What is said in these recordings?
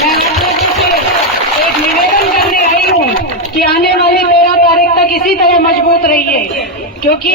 मैं आप लोगों से एक निवेदन करने आई हूँ कि आने वाली 13 तारीख तक इसी तरह मजबूत रहिए, क्योंकि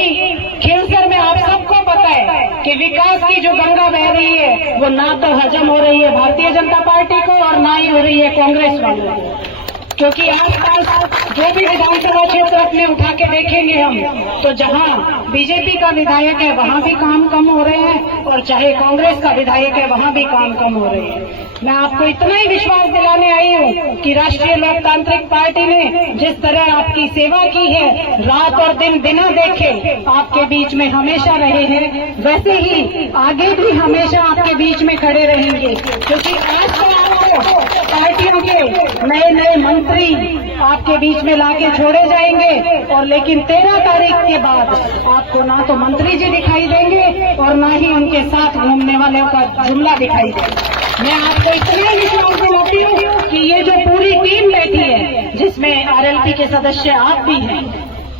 खिलसर में आप सबको पता है कि विकास की जो गंगा बह रही है वो ना तो हजम हो रही है भारतीय जनता पार्टी को और ना ही हो रही है कांग्रेस वालों को। क्योंकि आसपास जो भी विधानसभा क्षेत्र अपने उठा के देखेंगे हम, तो जहां बीजेपी का विधायक है वहां भी काम कम हो रहे हैं और चाहे कांग्रेस का विधायक है वहां भी काम कम हो रहे हैं। मैं आपको इतना ही विश्वास दिलाने आई हूँ कि राष्ट्रीय लोकतांत्रिक पार्टी ने जिस तरह आपकी सेवा की है, रात और दिन बिना देखे आपके बीच में हमेशा रहे हैं, वैसे ही आगे भी हमेशा आपके बीच में खड़े रहेंगे। क्योंकि आज तो आपको पार्टियों के नए नए मंत्री आपके बीच में लाके छोड़े जाएंगे, और लेकिन 13 तारीख के बाद आपको ना तो मंत्री जी दिखाई देंगे और ना ही उनके साथ घूमने वालों का जुमला दिखाई देगा। मैं आपको इतना विश्वास दिलाती हूँ कि ये जो पूरी टीम बैठी है, जिसमें आरएलपी के सदस्य आप भी हैं,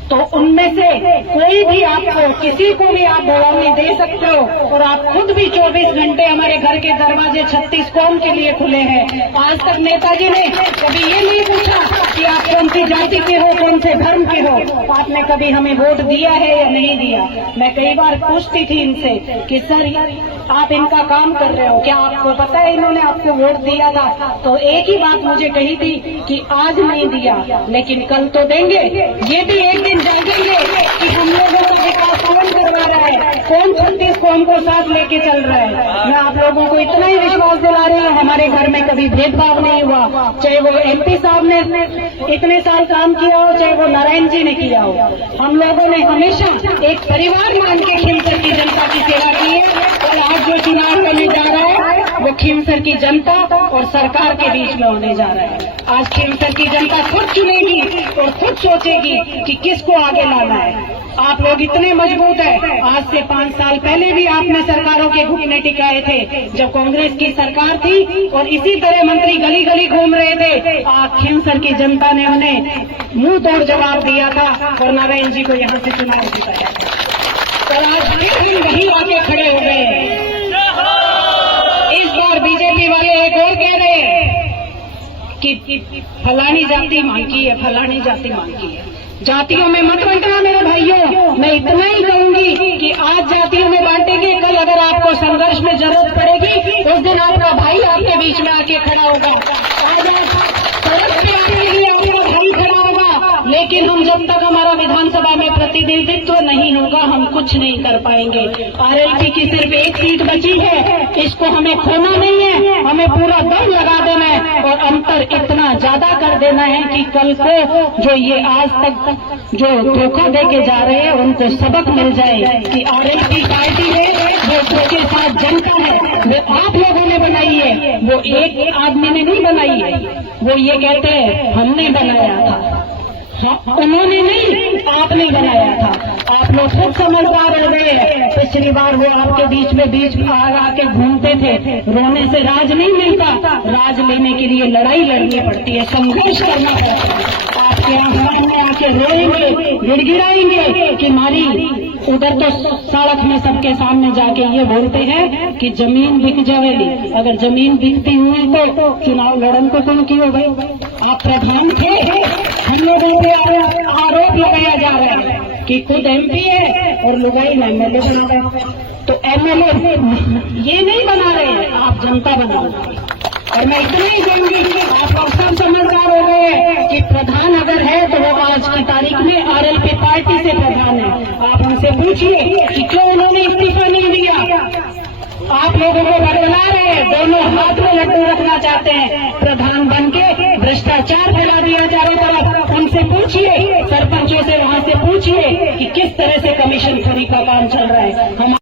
तो उनमें से कोई भी आपको किसी को भी आप दौड़ाने दे सकते हो, और आप खुद भी 24 घंटे हमारे घर के दरवाजे 36 कौम के लिए खुले हैं। आज तक नेताजी ने कभी ये नहीं पूछा कि आप कौन सी जाति के हो, कौन से धर्म के हो, आपने कभी हमें वोट दिया है या नहीं दिया। मैं कई बार पूछती थी इनसे कि सर आप इनका काम कर रहे हो, क्या आपको पता है इन्होंने आपको वोट दिया था? तो एक ही बात मुझे कही थी कि आज नहीं दिया लेकिन कल तो देंगे। ये भी एक दिन जानेंगे कि हम लोगों का विकास कौन करवा रहा है, कौन 36 कौम को साथ लेके चल रहा है। मैं आप लोगों को इतना ही विश्वास दिला रही हूँ, हमारे घर में कभी भेदभाव नहीं हुआ, चाहे वो MP साहब ने इतने साल काम किया हो, चाहे वो नारायण जी ने किया हो। हम लोगों ने हमेशा एक परिवार मान के खिमसर की जनता की सेवा की है, और आज जो चुनाव होने जा रहा है वो खिमसर की जनता और सरकार के बीच में होने जा रहा है। आज खिमसर की जनता खुद चुनेगी और खुद सोचेगी कि किसको आगे लाना है। आप लोग इतने मजबूत हैं, आज से 5 साल पहले भी आपने सरकारों के घुटने टिकाए थे जब कांग्रेस की सरकार थी, और इसी तरह मंत्री गली गली घूम रहे थे। आज खिमसर की जनता ने उन्हें मुंह तोड़ जवाब दिया था और नारायण जी को यहाँ से चुनाव जिताया, और आज हम वहीं आके खड़े हो गए हैं। इस बार बीजेपी वाले एक और कह रहे हैं कि फलानी जाति मांगी है, फलानी जाति मांगी है। जातियों में मत बांटना मेरे भाइयों। मैं इतना ही कहूंगी कि आज जातियों में बांटेंगे, कल अगर आपको संघर्ष में जरूरत पड़ेगी उस दिन आपका भाई आपके बीच में आके खड़ा होगा। आज सड़क पे आने के लिए आपका भाई खड़ा होगा, लेकिन हम जब तक हमारा विधानसभा में प्रतिनिधित्व नहीं होगा हम कुछ नहीं कर पाएंगे। आरएलपी की सिर्फ एक सीट बची है, इसको हमें खोना नहीं है, हमें पूरा दम लगा देना है और अंतर इतना ज्यादा कर देना है कि कल को जो ये आज तक जो धोखा दे के जा रहे हैं उनको सबक मिल जाए कि आरएलपी पार्टी है जो उसके साथ जनता है वो आप लोगों ने बनाई है, वो एक आदमी ने नहीं बनाई है। वो ये कहते हैं हमने बनाया था, उन्होंने नहीं, आपने बनाया था। आप लोग खुद समझदार हो गए हैं। पिछली बार वो आपके बीच में आके घूमते थे। रोने से राज नहीं मिलता, राज लेने के लिए लड़ाई लड़नी पड़ती है, संघर्ष करना पड़ता है। आपके यहाँ सामने आके रोएंगे, गिड़गिड़ाएंगे कि मारी। उधर तो सड़क में सबके सामने जाके ये बोलते हैं कि जमीन बिक जाएगी। अगर जमीन बिकती हुई तो चुनाव लड़न को कौन किया भाई? आप प्रधान थे, हम लोगों पे आरोप लगाया जा रहा है कि खुद MP है और लुगाई MLA बना रहे हैं। तो MLA ये नहीं बना रहे हैं, आप जनता बना रहे हैं। और मैं इतना ही कहूंगी कि आप लोग सब समझदार हो गए हैं कि प्रधान अगर है तो वो आज की तारीख में आरएलपी पार्टी से प्रधान है। आप उनसे पूछिए कि क्यों उन्होंने इस्तीफा नहीं दिया। आप लोगों को बदला रहे हैं, दोनों हाथ में लड्डू रखना चाहते हैं, प्रधान बन के भ्रष्टाचार फैला दिया चारों तरफ। उनसे पूछिए